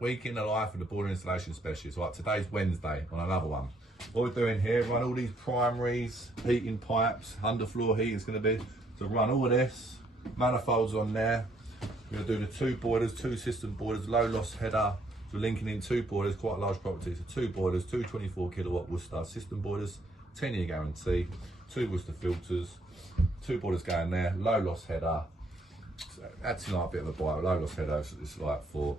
Week in the life of the boiler installation specialist. Right, today's Wednesday on another one. What we're doing here, run all these primaries, heating pipes, underfloor heating is going to be. So run all of this, manifolds on there. We're going to do the two boilers, two system boilers, low loss header. So we're linking in two boilers, quite a large property. So two boilers, two 24 kilowatt Worcester system boilers, 10-year guarantee, two Worcester filters, two boilers going there, low loss header. So that's like a bit of a bite. Low loss header is like for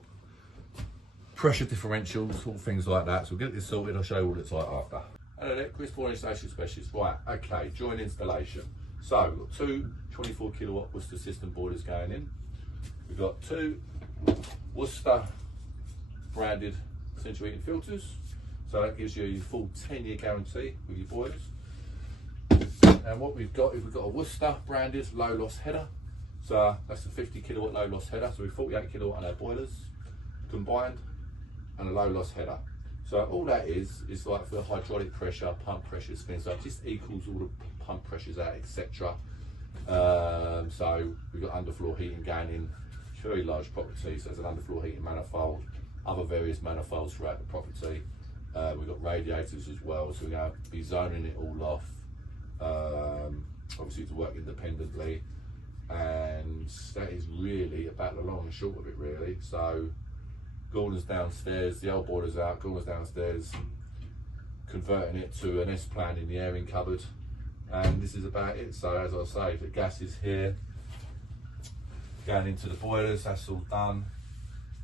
pressure differentials, all things like that. So we'll get this sorted, I'll show you what it's like after. Hello there, Chris, boiler installation specialist. Right, okay, join installation. So we've got two 24 kilowatt Worcester system boilers going in. We've got two Worcester branded central heating filters. So that gives you your full 10-year guarantee with your boilers. And what we've got is we've got a Worcester branded low loss header. So that's the 50 kilowatt low loss header. So we're 48 kilowatt on our boilers combined, and a low loss header. So all that is like for hydraulic pressure, pump pressure, spin, so it just equals all the pump pressures out, etc. So we've got underfloor heating going in, very large property, so there's an underfloor heating manifold, other various manifolds throughout the property. We've got radiators as well, so we're going to be zoning it all off, obviously to work independently, and that is really about the long and short of it really. So Gordon's downstairs, the old boiler's out, Gordon's downstairs, converting it to an S-plan in the airing cupboard, and this is about it. So as I say, the gas is here, going into the boilers, that's all done.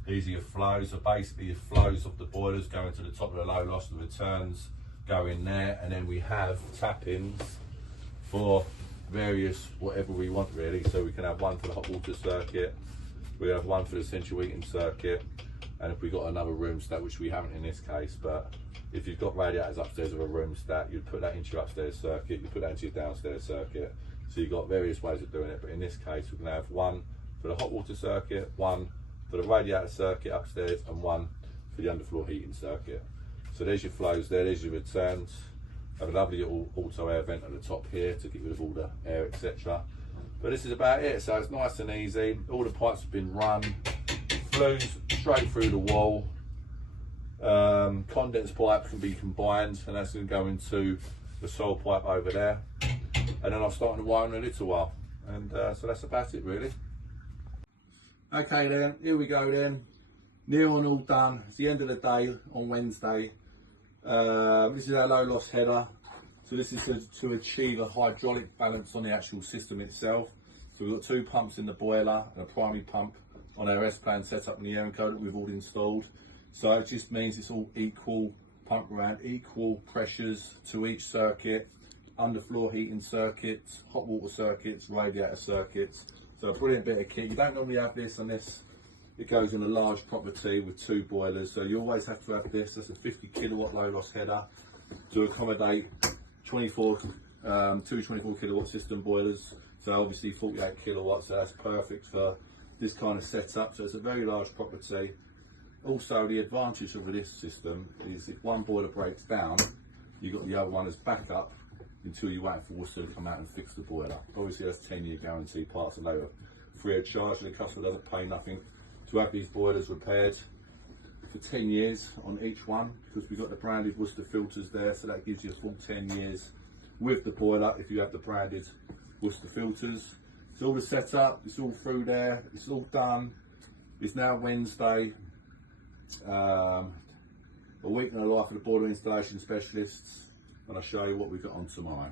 These are your flows, so basically your flows of the boilers going to the top of the low loss, the returns go in there, and then we have tap-ins for various whatever we want really. So we can have one for the hot water circuit, we have one for the central heating circuit, and if we've got another room stat, which we haven't in this case, but if you've got radiators upstairs of a room stat, you'd put that into your upstairs circuit, you put that into your downstairs circuit. So you've got various ways of doing it, but in this case we're going to have one for the hot water circuit, one for the radiator circuit upstairs, and one for the underfloor heating circuit. So there's your flows there, there's your returns. Have a lovely little auto air vent at the top here to get rid of all the air, etc. But this is about it, so it's nice and easy. All the pipes have been run, flues straight through the wall. Condense pipe can be combined, and that's going to go into the soil pipe over there. And then I'll start to wire in a little while. And so that's about it really. Okay then, here we go then. Near on all done. It's the end of the day on Wednesday. This is our low loss header. So this is to achieve a hydraulic balance on the actual system itself. So we've got two pumps in the boiler and a primary pump on our S-plan setup in the air code that we've all installed. So it just means it's all equal pump around, equal pressures to each circuit, underfloor heating circuits, hot water circuits, radiator circuits. So a brilliant bit of kit. You don't normally have this unless it goes in a large property with two boilers. So you always have to have this. That's a 50 kilowatt low loss header to accommodate 2 24 kilowatt system boilers. So obviously 48 kilowatts, so that's perfect for this kind of setup. So it's a very large property. Also, the advantage of this system is if one boiler breaks down, you've got the other one as backup until you wait for Worcester to come out and fix the boiler. Obviously that's 10-year guarantee, parts and labour free of charge, and the customer doesn't pay nothing to have these boilers repaired for 10 years on each one, because we've got the branded Worcester filters there, so that gives you a full 10 years with the boiler if you have the branded Worcester filters. It's all the setup, it's all through there, it's all done. It's now Wednesday. A week in the life of the boiler installation specialists, and I'll show you what we've got on tomorrow.